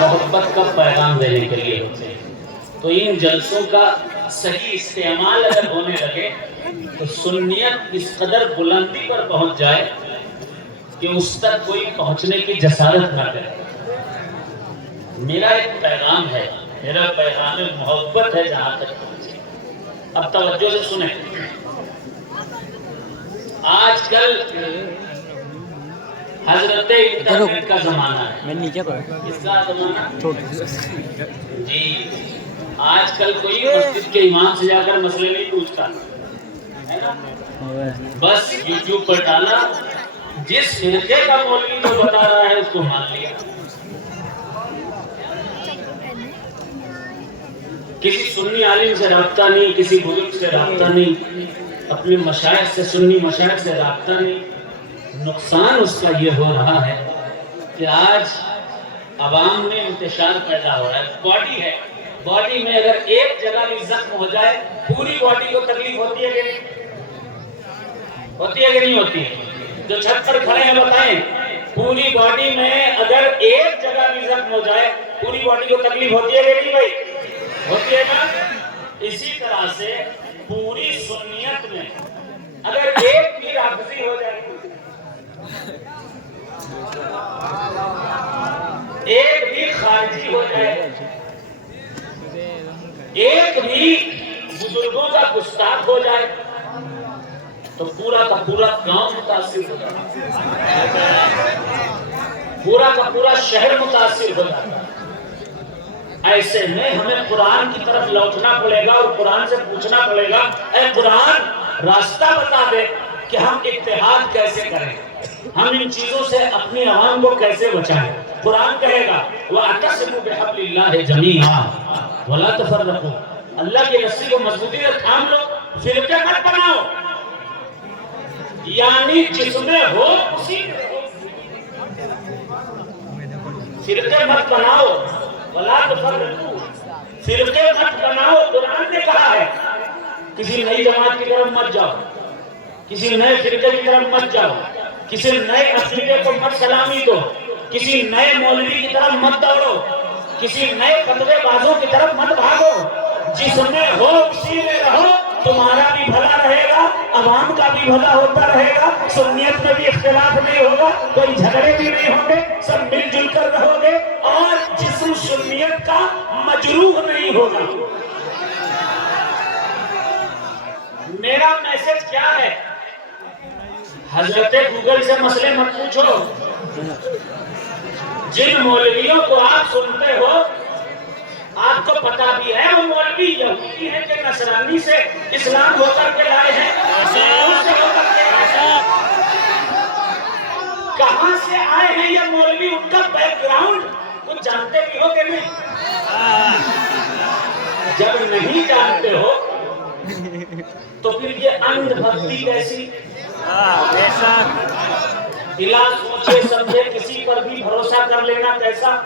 محبت کا پیغام دینے کے لیے ہوتے ہیں۔ تو ان جلسوں کا صحیح استعمال اگر ہونے لگے تو سنیت اس قدر بلندی پر پہنچ جائے کہ اس تک کوئی پہنچنے کی جسارت نہ کرے۔ میرا ایک پیغام ہے، میرا پیغام محبت ہے جہاں تک پہنچے۔ اب توجہ سے سنیں، آج کل حضرت انٹرنیٹ کا زمانہ ہے۔ کس کا زمانہ؟ جی، آج کل کوئی مسجد کے امام سے جا کر مسئلے نہیں پوچھتا ہے نا، بس یوٹیوب پر ڈالا، جس فرقے کا مولوی جو بتا رہا ہے اس کو مان لیا۔ کسی سنی عالم سے رابطہ نہیں، کسی بزرگ سے رابطہ نہیں، اپنے مشائخ سے، سنی مشائخ سے رابطہ نہیں۔ نقصان اس کا یہ ہو رہا ہے کہ آج عوام میں انتشار پیدا ہو رہا ہے۔ باڈی ہے، باڈی میں اگر ایک جگہ بھی زخم ہو جائے پوری باڈی کو تکلیف ہوتی ہے کہ نہیں؟ ہوتی ہے کہ نہیں ہوتی ہے؟ جو چھت پر کھڑے ہیں بتائیں، پوری باڈی میں اگر ایک جگہ بھی زخم ہو جائے پوری باڈی کو تکلیف ہوتی ہے کہ نہیں بھائی؟ ہوتی ہے نا؟ اسی طرح سے پوری سنیت میں اگر ایک بھی رافضی ہو جائے، ایک بھی خارجی ہو جائے، ایک بھی بزرگوں کا گستاخ ہو جائے تو پورا کا پورا گاؤں متاثر ہو جاتا ہے، پورا کا پورا شہر متاثر ہو جاتا ہے۔ ایسے میں ہمیں قرآن کی طرف لوٹنا پڑے گا اور قرآن سے پوچھنا پڑے گا، اے قرآن راستہ بتا دے کہ ہم اتحاد کیسے کریں، ہم ان چیزوں سے اپنی عوام کو کیسے بچائیں۔ قرآن کہے گا وَاعْتَصِمُوا بِحَبْلِ اللَّهِ جَمِيعًا وَلَا تَفَرَّقُوا، اللہ کی رسی کو مضبوطی سے تھام لو، فرقے مت بناؤ، یعنی جس میں ہو اسی میں ہو، فرقے مت بناؤ، وَلَا تَفَرَّقُوا، فرقے مت بناؤ۔ قرآن نے کہا ہے کسی نئی جماعت کی طرف مت جاؤ، کسی نئے فرقے کی طرف مت جاؤ، کسی نئے عقیدے کو مت سلامی دو، کسی نئے مولوی کی طرف مت دوڑو، کسی نئے فتوے بازوں کی طرف مت بھاگو، جس میں ہو اسی میں رہو، تمہارا بھی بھلا رہے گا، عوام کا بھی بھلا ہوتا رہے گا، سنیت میں بھی اختلاف نہیں ہوگا، کوئی جھگڑے بھی نہیں ہوں گے، سب مل جل کر رہو گے اور جسم سنیت کا مجروح نہیں ہوگا۔ میرا میسج کیا ہے؟ حضرت گوگل سے مسئلے مت پوچھو، جن مولویوں کو آپ سنتے ہو آپ کو پتا بھی ہے وہ مولوی یہودی ہیں کہ نصرانی سے اسلام ہو کر کے لائے ہیں، کہاں سے آئے ہیں یہ مولوی، ان کا بیک گراؤنڈ کچھ جانتے بھی ہو کہ نہیں؟ جب نہیں جانتے ہو تو پھر یہ اندھ بھکتی کیسی؟ بلا سوچے سمجھے کسی پر بھی بھروسہ کر لینا کیسا؟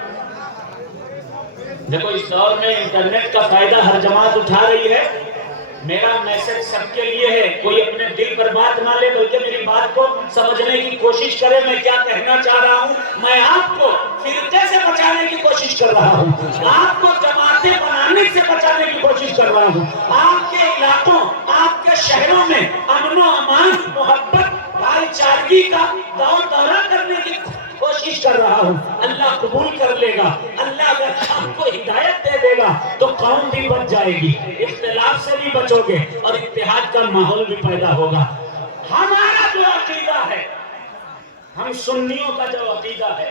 دیکھو اس دور میں انٹرنیٹ کا فائدہ ہر جماعت اٹھا رہی ہے۔ میرا میسج سب کے لیے ہے، کوئی اپنے دل پر بات نہ لے بلکہ میری بات کو سمجھنے کی کوشش کرے۔ میں کیا کہنا چاہ رہا ہوں؟ میں آپ کو فرقے سے بچانے کی کوشش کر رہا ہوں، آپ کو جماعتیں بنانے سے بچانے کی کوشش کر رہا ہوں، آپ کے علاقوں، آپ کے شہروں میں امن و امان، محبت، بھائی چارگی کا دورہ کرنے کی کوشش کر رہا ہوں۔ اللہ قبول کر لے گا، اللہ اگر آپ کو ہدایت دے دے گا تو قوم بھی بچ جائے گی، اختلاف سے بھی بچو گے اور اتحاد کا ماحول بھی پیدا ہوگا۔ ہمارا جو عقیدہ ہے، ہم سنیوں کا جو عقیدہ ہے،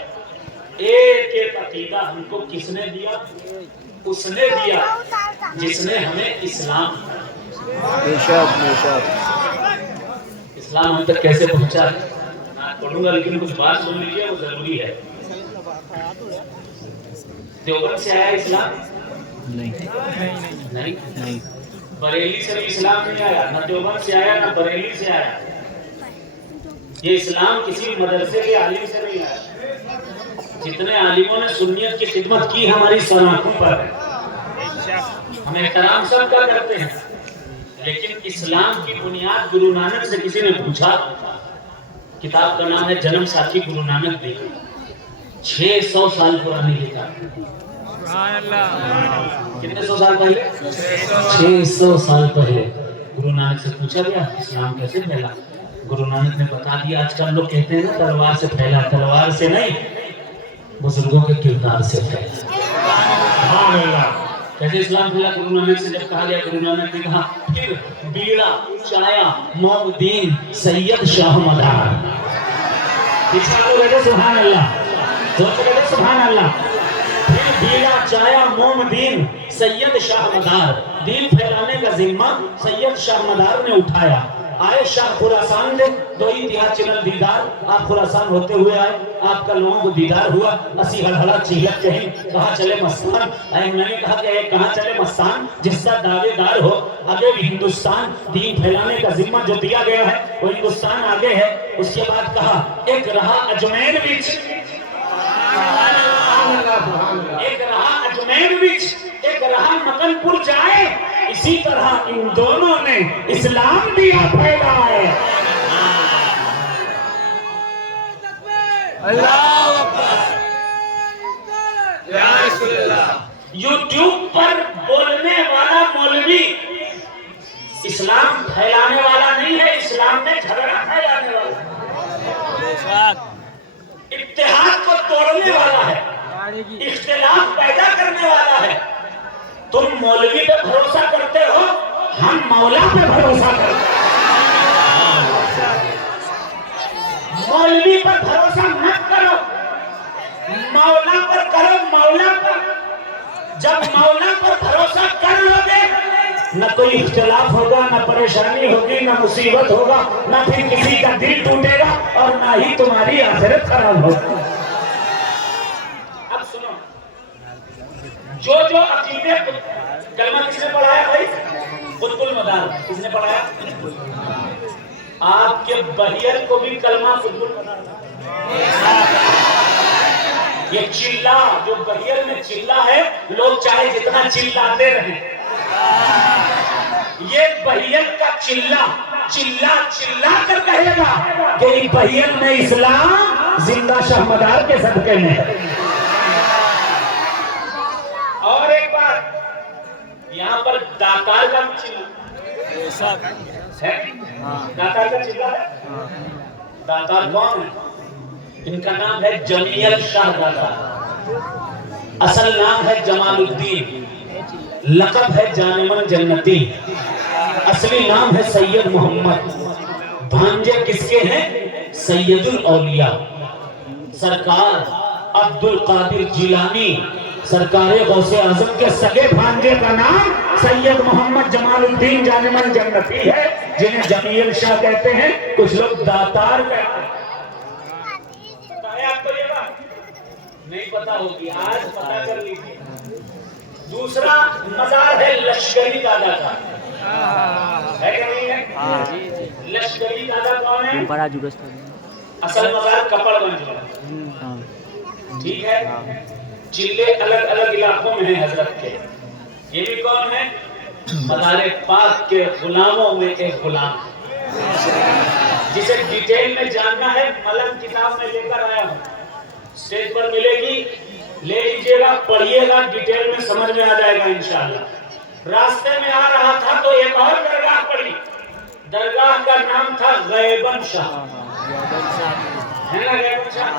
ایک ایک عقیدہ ہم کو کس نے دیا؟ اس نے دیا جس نے ہمیں اسلام اسلام ہم تک کیسے پہنچا ہے؟ پڑھوں گا لیکن کچھ بات سن لیجیے، وہ ضروری ہے۔ دیوبند سے آیا اسلام؟ نہیں۔ بریلی سے بھی اسلام نہیں آیا، نہ دیوبند سے آیا نہ بریلی سے آیا۔ یہ اسلام کسی مدرسے کے عالم سے نہیں آیا۔ جتنے عالموں نے سنیت کی خدمت کی ہماری سرآنکھوں پر ہے، ہم احترام سب کا کرتے ہیں، لیکن اسلام کی بنیاد گرو نانک سے کسی نے پوچھا، کتاب کا نام ہے جنم ساتھی گرو نانک دیو، 600 سال پرانی کتاب. کتنے سو سال پہلے؟ 600 سال پہلے گرو نانک سے پوچھا گیا اسلام کیسے پھیلا. گرو نانک نے بتا دیا. آج کل لوگ کہتے ہیں نا تلوار سے پھیلا. تلوار سے نہیں، بزرگوں کے کردار سے پھیلا. کیسے اسلام پھیلا؟ گرو نانک سے جب کہا گیا، گرو نانک نے کہا پھر بیڑا چایا موم دین سید شاہ مدار. پیچھے لوگ کہتے سبحان اللہ، کہتے سبحان اللہ. پھر بیڑا چایا موم دین سید شاہ مدار. دین پھیلانے کا ذمہ سید شاہ مدار نے اٹھایا. آئے شاہ خراسان نے دو ہی تہا چنل دیدار. آپ خراسان ہوتے ہوئے آئے، آپ کا لوگوں کو دیدار ہوا. اسی ہڑہڑا چیلک کہیں کہاں چلے مستان. میں نے کہا کہ کہاں چلے مستان جس کا دعوے دار ہو. آگے بھی ہندوستان دین پھیلانے کا ذمہ جو دیا گیا ہے وہ ہندوستان آگے ہے. اس کے بعد کہا ایک رہا اجمیر وچ، ایک رہا اجمیر وچ، ایک رہا مکن پور جائے. اسی طرح ان دونوں نے اسلام دیا پھیلا ہے. یوٹیوب پر بولنے والا مولوی اسلام پھیلانے والا نہیں ہے، اسلام میں جھگڑا پھیلانے والا، اتحاد کو توڑنے والا ہے، اختلاف پیدا کرنے والا ہے. تم مولوی پہ بھروسہ کرتے ہو، ہم مولا پہ بھروسہ کرتے ہیں. مولوی پر بھروسہ مت کرو، مولا پر کرو. مولا پر جب مولا پر بھروسہ کر لو گے، نہ کوئی اختلاف ہوگا، نہ پریشانی ہوگی، نہ مصیبت ہوگا، نہ پھر کسی کا دل ٹوٹے گا، اور نہ ہی تمہاری آخرت خراب ہوگی. اب سنو، جو عقیدے کلمہ کس نے پڑھایا بھائی؟ قطب المدار. کس نے پڑھایا؟ آپ کے بہیر کو بھی کلمہ قطب المدار. یہ چلہ جو بہیر میں چلہ ہے، لوگ چاہے جتنا چلاتے رہیں، یہ بہیر کا چلہ چلا کر کہے گا کہ بہیر میں اسلام زندہ شاہ مدار کے صدقے میں ہے. اور ایک بات، یہاں پر داتار کا چلہ ہے. داتار کا چلہ ہے. داتار کون ہے؟ ان کا نام ہے جمیل شاہ داتار. اصل نام ہے جمال الدین، لقب ہے جانمن جنتی. اصلی نام ہے سید محمد. بھانجے کس کے ہیں؟ سید الاولیاء سرکار عبد القادر جیلانی سرکار غوث اعظم کے سگے بھانجے کا نام سید محمد جمال الدین جانمن جنتی ہے، جنہیں جمیل شاہ کہتے ہیں، کچھ لوگ داتار کہتے ہیں. آپ کو یہ بات نہیں پتا ہوگی، آج پتا کر لیجیے. دوسرا مزار ہے لشکری دادا کا، ہے کہ نہیں ہے؟ لشکری دادا کون ہے؟ اصل مزار کپڑ گنج میں. ٹھیک ہے، چلے الگ الگ علاقوں میں ہیں حضرت کے. یہ بھی کون ہے؟ مزار پاک کے غلاموں میں ایک غلام، جسے ڈیٹیل میں جاننا ہے ملنگ کتاب میں لے کر آیا ہوں. اسٹیج پر ملے گی، لے لیجئے گا، پڑھیے گا، ڈیٹیل میں سمجھ میں آ جائے گا انشاءاللہ. راستے میں آ رہا تھا تو ایک اور درگاہ پڑھی. درگاہ کا نام تھا غیبن شاہ. ہے نا غیبن شاہ؟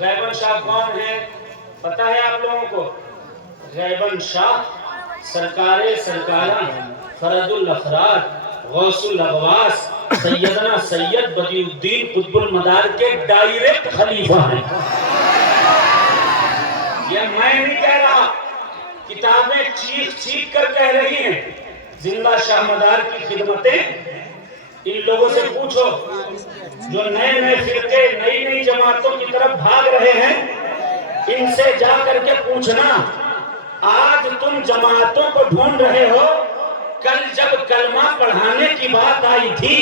غیبن شاہ کون ہے پتا ہے آپ لوگوں کو؟ غیبن شاہ سرکارہ فرد الافراد غوث الاغواث سیدنا سید بدیع الدین قطب المدار کے ڈائریکٹ خلیفہ ہیں. یہ میں نہیں کہہ رہا، کتابیں چیخ کر کہہ رہی ہیں. زندہ شاہ مدار کی خدمتیں ان لوگوں سے پوچھو جو نئے فرقے نئی جماعتوں کی طرف بھاگ رہے ہیں. ان سے جا کر کے پوچھنا، آج تم جماعتوں کو ڈھونڈ رہے ہو، کل جب کلمہ پڑھانے کی بات آئی تھی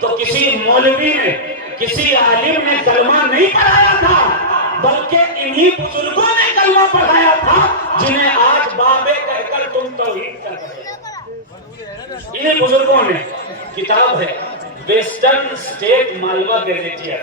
تو کسی مولوی نے، کسی عالم نے کلمہ نہیں پڑھایا تھا، بلکہ انہی بزرگوں نے کلمہ پڑھایا تھا جنہیں آج بابے کہہ کر تم توحید کر رہے ہو. انہی بزرگوں نے. کتاب ہے western state Malwa gazetteer.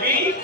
V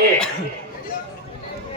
8,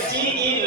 C.E.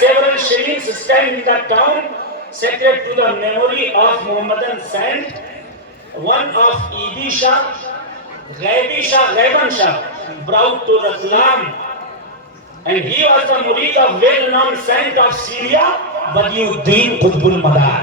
several shillings stand in the town sacred to the memory of Muhammadan saint, one of Idi Shah, Gaiban Shah brought to Ratlam, and he was the murid of well-known saint of Syria, Badiuddin Qutbul Madar.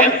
MP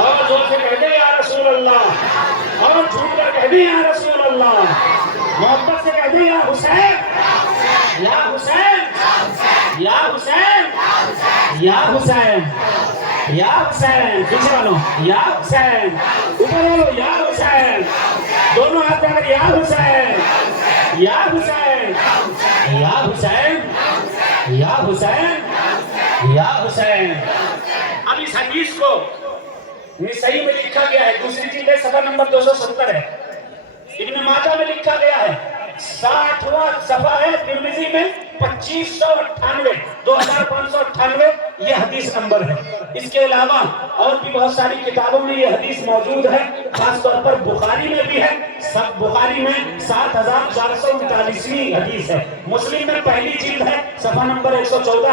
اور زور سے کہہ دے یا رسول اللہ، اور جھوم کر کہہ دے یا رسول اللہ، محبت سے کہہ دے یا حسین، یا حسین، یا حسین، یا حسین، یا حسین، پیچھے والو یا حسین، اوپر والو یا حسین، دونوں ہاتھ پکڑ یا حسین، یا حسین، یا حسین، یا حسین، یا حسین۔ اب اس حدیث کو صحیح میں لکھا گیا ہے، دوسری جلد ہے، صفحہ نمبر 270 ہے، ابن ماجہ میں لکھا گیا ہے، 60واں صفحہ ہے، ترمذی میں 2598، 2598 یہ حدیث نمبر ہے۔ اس کے علاوہ اور بھی بہت ساری کتابوں میں یہ حدیث موجود ہے، خاص طور پر بخاری میں بھی ہے، سب بخاری میں 7439ویں حدیث ہے، مسلم میں پہلی جلد ہے، صفحہ نمبر 114